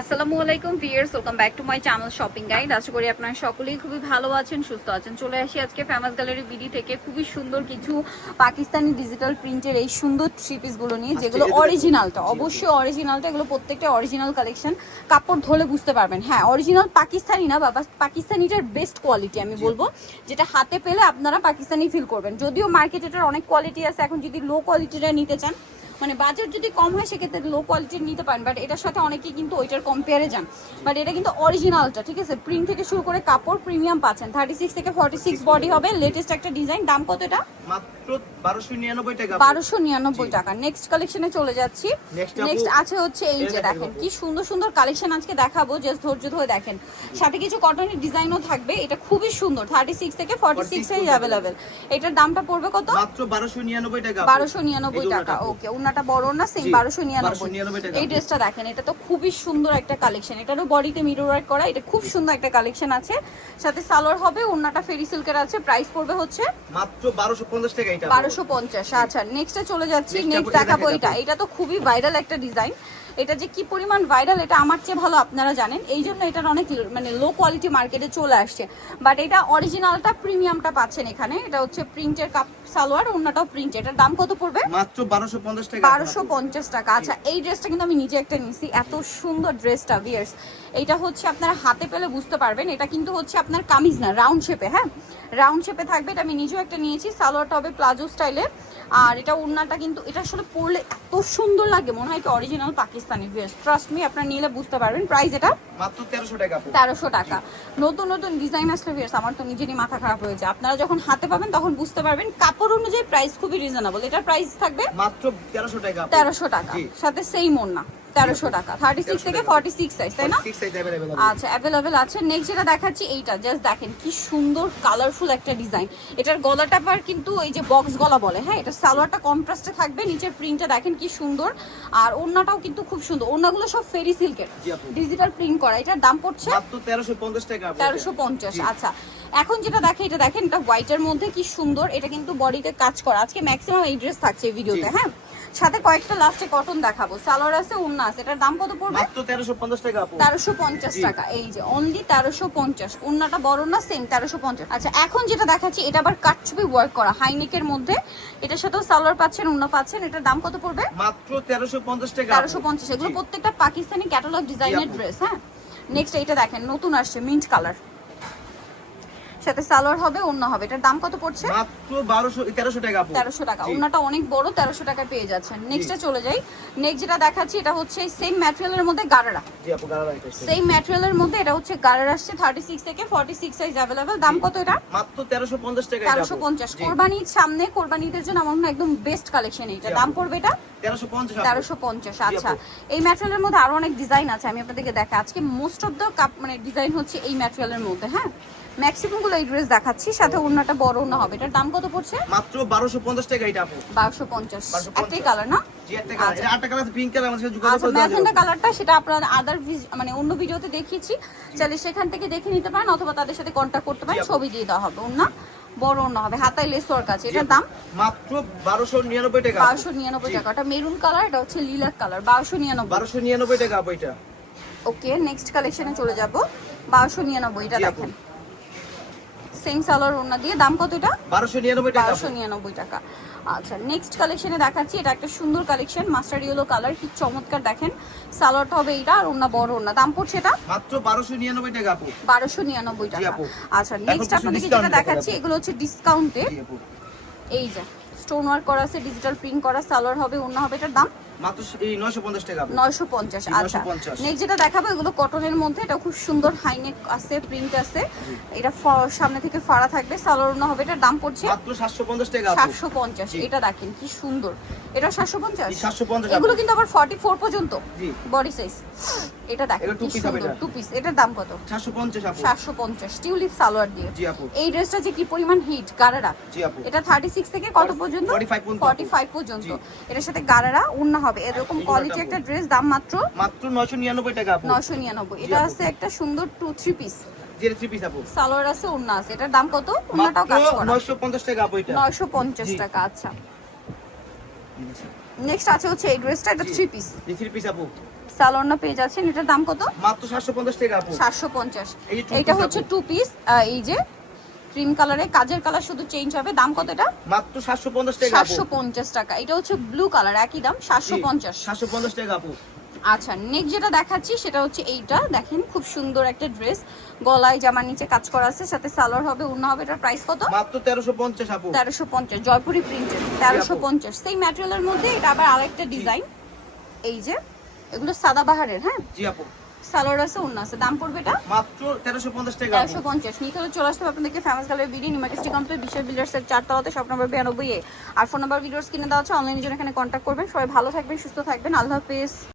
আসসালামু আলাইকুম viewers welcome back to my channel shopping guide আশা করি আপনারা সকলেই খুবই ভালো আছেন সুস্থ আছেন। চলে আসি আজকে ফেমাস গ্যালারি বিডি থেকে। খুবই সুন্দর কিছু পাকিস্তানি ডিজিটাল প্রিন্টের এই সুন্দর থ্রি পিসগুলো নিয়ে যেগুলো অরিজিনালটা। অবশ্যই অরিজিনালটা এগুলো প্রত্যেকটা অরিজিনাল কালেকশন কাপড় ধরে বুঝতে পারবেন। হ্যাঁ অরিজিনাল পাকিস্তানি না বাবা পাকিস্তানিটার বেস্ট কোয়ালিটি আমি বলব যেটা হাতে পেলে আপনারা পাকিস্তানি ফিল করবেন। যদিও মার্কেটে এটার অনেক কোয়ালিটি আছে এখন যদি লো কোয়ালিটিটা নিতে চান মানে বাজেট যদি কম হয়, সেক্ষেত্রে লো কোয়ালিটির নিতে পারেন বাট এটার সাথে অনেকে কিন্তু ওইটার কম্পেয়ারে যান। বাট এটা কিন্তু অরিজিনালটা ঠিক আছে? প্রিন্ট থেকে শুরু করে কাপড় প্রিমিয়াম পাচ্ছেন। থার্টি সিক্স থেকে ফর্টি সিক্স বডি হবে লেটেস্ট একটা ডিজাইন দাম কত এটা? মাত্র টাকা নেক্সট কালেকশনে চলে যাচ্ছি। নেক্সট আছে হচ্ছে এই যে দেখেন কি সুন্দর সুন্দর কালেকশন আজকে দেখাবো জাস্ট ধৈর্য ধরে দেখেন। সাথে কিছু কটনের ডিজাইনও থাকবে এটা খুবই সুন্দর থার্টি সিক্স থেকে এটার দামটা পড়বে কত? মাত্র টাকা ওকে ওনাটা বড় না সেম বারোশো নিরানব্বই। 1299 টাকা। এই ড্রেসটা দেখেন এটা তো খুবই সুন্দর একটা কালেকশন এটারও বডিতে মিরর ওয়ার্ক করা এটা খুব সুন্দর একটা কালেকশন আছে। সাথে সালোয়ার হবে ওনাটা ফেরি সিল্কের আছে প্রাইস পড়বে হচ্ছে মাত্র বারোশো পঞ্চাশ টাকা এটা বারোশো পঞ্চাশ। আচ্ছা নেক্সটে চলে যাচ্ছি নেক্সট দেখাবো এটা এটা তো খুবই ভাইরাল একটা ডিজাইন এটা যে কি পরিমাণ ভাইরাল এটা আমার চেয়ে ভালো আপনারা জানেন। এই জন্য এটার অনেক মানে লো কোয়ালিটি মার্কেটে চলে আসছে। বাট এটা অরিজিনালটা প্রিমিয়ামটা পাচ্ছেন এখানে। এটা হচ্ছে প্রিন্টের কাপ সালোয়ার অন্যটাও প্রিন্ট এটার দাম কত পড়বে? মাত্র বারোশো পঞ্চাশ টাকা। বারোশো পঞ্চাশ টাকা। আচ্ছা এই ড্রেসটা কিন্তু আমি নিজে একটা নিছি। এত সুন্দর ড্রেসটা বিয়ার্স এটা হচ্ছে আপনারা হাতে পেলে বুঝতে পারবেন। এটা কিন্তু হচ্ছে আপনার কামিজ না রাউন্ড শেপে হ্যাঁ? রাউন্ড শেপে থাকবে। এটা আমি নিজেও একটা নিয়েছি। সালোয়ারটা হবে প্লাজো স্টাইলের আর এটা ওড়নাটা কিন্তু এটা আসলে পরলে এত সুন্দর লাগে। মনে হয় কি original Pakistani dress trust me আপনারা নিলে বুঝতে পারবেন প্রাইস এটা মাত্র 1300 টাকা আপু। তেরোশো টাকা। নতুন নতুন ডিজাইন আসলে ভিউয়ার্স আমার তো নিজেরই মাথা খারাপ হয়ে যায়। আপনারা যখন হাতে পাবেন তখন বুঝতে পারবেন কাপড় অনুযায়ী প্রাইস খুবই রিজনেবল এটা প্রাইস থাকবে মাত্র 1300 টাকা আপু। তেরোশো টাকা। সাথে সেই মন না তেরোশো টাকা। থার্টি সিক্স থেকে। ফর্টি সিক্স সাইজ তাই না? 46 size available আচ্ছা অ্যাভেলেবেল আছে। নেক্সট যেটা দেখাচ্ছি এইটা। জাস্ট দেখেন কি সুন্দর কালারফুল একটা ডিজাইন এটার গলাটা আবার কিন্তু এই যে বক্স গলা বলে হ্যাঁ? এটা সালোয়ারটা কন্ট্রাস্টে থাকবে। নিচের প্রিন্টটা দেখেন কি সুন্দর। আর ওড়নাটাও কিন্তু খুব সুন্দর। ওড়নাগুলো সব ফেরি সিল্কের ডিজিটাল প্রিন্ট করা। এটার দাম পড়ছে তেরোশো পঞ্চাশ টাকা। তেরোশো পঞ্চাশ। আচ্ছা। এখন যেটা দেখে এটা দেখেন এটা হোয়াইটের মধ্যে কি সুন্দর এটা কিন্তু বডিতে কাজ করা। আজকে ম্যাক্সিমাম এই ড্রেস থাকছে এই ভিডিওতে হ্যাঁ? সাথে কয়েকটা লাস্টে কটন দেখাবো। সালোয়ার আছে উন্না আছে এটার দাম কত পড়বে? তেরোশো পঞ্চাশ টাকা এই যে অনলি তেরোশো পঞ্চাশ। উন্নাটা বড় না সেম তেরোশো পঞ্চাশ। আচ্ছা এখন যেটা দেখাচ্ছি এটা আবার কাটছবি ওয়ার্ক করা হাইনেকের মধ্যে। এটার সাথেও সালোয়ার পাচ্ছেন উন্না পাচ্ছেন এটার দাম কত পড়বে? মাত্র তেরোশো পঞ্চাশ টাকা। তেরোশো পঞ্চাশ এগুলো প্রত্যেকটা পাকিস্তানি ক্যাটালগ ডিজাইনের ড্রেস হ্যাঁ? নেক্সট এইটা দেখেন নতুন আসছে মিন্ট কালার সাথে সালোয়ার হবে অন্য হবে। এটার দাম কত পড়ছে? মাত্র বারোশো তেরোশো টাকা আপু। তেরোশো টাকা। জি। ওনাটা অনেক বড় তেরোশো টাকা পেয়ে যাচ্ছেন। নেক্সটে চলে যাই। নেক্সট যেটা দেখাচ্ছি এটা হচ্ছে সেম ম্যাটেরিয়ালের মধ্যে গারারা। জি আপু, রাখতে সেম ম্যাটেরিয়ালের মধ্যে এটা হচ্ছে গারার আসছে থার্টি সিক্স থেকে ফর্টি সিক্স সাইজ অ্যাভেলেবেল দাম কত এটা? মাত্র তেরোশো পঞ্চাশ টাকা এটা তেরোশো আপু। পঞ্চাশ। জি। কোরবানির সামনে কোরবানিদের জন্য আমার মনে একদম বেস্ট কালেকশন এইটা। জি, দাম। পড়বে এটা? তেরোশো পঞ্চাশ আপু। তেরোশো পঞ্চাশ জি, আচ্ছা। আপু। এই ম্যাটেরিয়ালের মধ্যে আরও অনেক ডিজাইন আছে আমি আপনাদেরকে দেখা। আজকে মোস্ট অফ দ্য কাপ মানে ডিজাইন হচ্ছে এই ম্যাটেরিয়ালের মধ্যে হ্যাঁ? ম্যাক্সিমাম এই ড্রেস দেখাচ্ছি সাথে অন্যটা বড় না হবে। এটার দাম কত পড়ছে? মাত্র বারোশো পঞ্চাশ টাকা এটা আপু। 1250 একটাই কালার না? জি একটা কালার এটা আটটা কালার পিঙ্ক কালার আমাদের যোগাযোগ আচ্ছা করে কালারটা সেটা আপনারা আদার মানে অন্য ভিডিওতে দেখিয়েছি। চাইলে সেখান থেকে দেখে নিতে পারেন অথবা তাদের সাথে কন্ট্যাক্ট করতে পারেন ছবি দিয়ে দেওয়া হবে অন্য বড় অন্য হবে হাতায় লেস ওয়ার্ক আছে। এটার দাম? মাত্র বারোশো নিরানব্বই টাকা। আপু। বারোশো নিরানব্বই টাকা। এটা মেরুন কালার এটা হচ্ছে লিলাক কালার বারোশো নিরানব্বই। বারোশো নিরানব্বই টাকা আপু এটা। ওকে নেক্সট কালেকশনে চলে যাব। বারোশো নিরানব্বই এটা দেখেন। সেম সালোয়ার ওড়না দিয়ে। দাম কত এটা? নিরানব্বই টাকা। বারোশো আপু। নিরানব্বই টাকা। আচ্ছা নেক্সট কালেকশনে দেখাচ্ছি। এটা একটা সুন্দর কালেকশন মাস্টার ইয়েলো কালার কি চমৎকার দেখেন। সালোয়ারটা হবে এটা আর ওড়না বড় ওড়না। দাম পড়ছে এটা? মাত্র বারোশো নিরানব্বই টাকা আপু। বারোশো নিরানব্বই টাকা। আচ্ছা নেক্সট আপনাদেরকে যেটা দেখাচ্ছি এগুলো হচ্ছে ডিসকাউন্টে এই যে স্টোন ওয়ার্ক করা আছে ডিজিটাল প্রিন্ট করা সালোয়ার হবে অন্য হবে এটার দাম? মাত্র এই পঞ্চাশ টাকা আপু নয়শো পঞ্চাশ জি, আচ্ছা। 950 নেক্সট যেটা দেখাবো এগুলো কটনের মধ্যে এটা খুব সুন্দর হাইনেক আছে প্রিন্ট আছে। এটা সামনে থেকে ফাড়া থাকবে সালোয়ার হবে এটা দাম পড়ছে মাত্র সাতশো পঞ্চাশ টাকা আপু। সাতশো পঞ্চাশ জি। এটা দেখেন কি সুন্দর। এটা সাতশো পঞ্চাশ? এই 750 এগুলো কিন্তু আবার ফর্টি ফোর পর্যন্ত বডি সাইজ এটা দেখেন কি সুন্দর টু পিস এটার দাম কত? সাতশো পঞ্চাশ আপু। সাতশো পঞ্চাশ টিউলিপ সালোয়ার দিয়ে। জি আপু। এই ড্রেসটা যে কি পরিমাণ হিট গারারা? জি আপু। এটা থার্টি সিক্স থেকে কত পর্যন্ত? 45 পর্যন্ত। পর্যন্ত এটার সাথে গারারা উন্না হবে। এরকম কোয়ালিটি একটা ড্রেস দাম মাত্র মাত্র নয়শো নিরানব্বই টাকা আপু। নশো নিরানব্বই। জি এটা আপু। আছে একটা সুন্দর টু থ্রি পিস জি থ্রি পিস আপু। সালোয়ার আছে উন্না আছে। এটার দাম কত? উন্নাটাও কাজ করা। টাকা আপু এটা। টাকা আচ্ছা। নেক্সট আছে হচ্ছে এই ড্রেসটা এটা থ্রি পিস থ্রি পিস আপু। সালোয়ারনা পেয়ে যাচ্ছেন এটার দাম কত? মাত্র সাতশো পঞ্চাশ টাকা আপু। সাতশো পঞ্চাশ। এই যে two এটা হচ্ছে টু পিস এই যে ক্রিম কালারে কাজের কালার শুধু চেঞ্জ হবে। দাম কত এটা? মাত্র সাতশো পঞ্চাশ টাকা আপু। সাতশো পঞ্চাশ টাকা। এটা হচ্ছে ব্লু কালার একই দাম সাতশো পঞ্চাশ। সাতশো পঞ্চাশ টাকা আপু। আচ্ছা নেক্সট যেটা দেখাচ্ছি সেটা হচ্ছে এইটা। দেখেন খুব সুন্দর একটা ড্রেস গলায় জামার নিচে কাজ করা আছে সাথে সালোয়ার হবে উন্না হবে এটার প্রাইস কত? মাত্র তেরোশো পঞ্চাশ আপু। তেরোশো পঞ্চাশ জয়পুরি প্রিন্টেড তেরোশো পঞ্চাশ। সেই ম্যাটেরিয়ালের মধ্যে এটা আবার আরেকটা ডিজাইন এই যে এগুলো সাদা বাহারের হ্যাঁ? জি আপু। সালোয়ার আছে দাম পড়বে এটা? মাত্র টাকা নিতে হলে চলে আসতে হবে আপনাদেরকে ফেমাস বিডি চারতলাতে নম্বর বিরানব্বই এ। আর ফোন নাম্বার ভিডিওস কিনে দেওয়া আছে অনলাইনে জন্য এখানে কন্ট্যাক্ট করবেন। সবাই ভালো থাকবেন সুস্থ থাকবেন। আল্লাহ হাফেজ।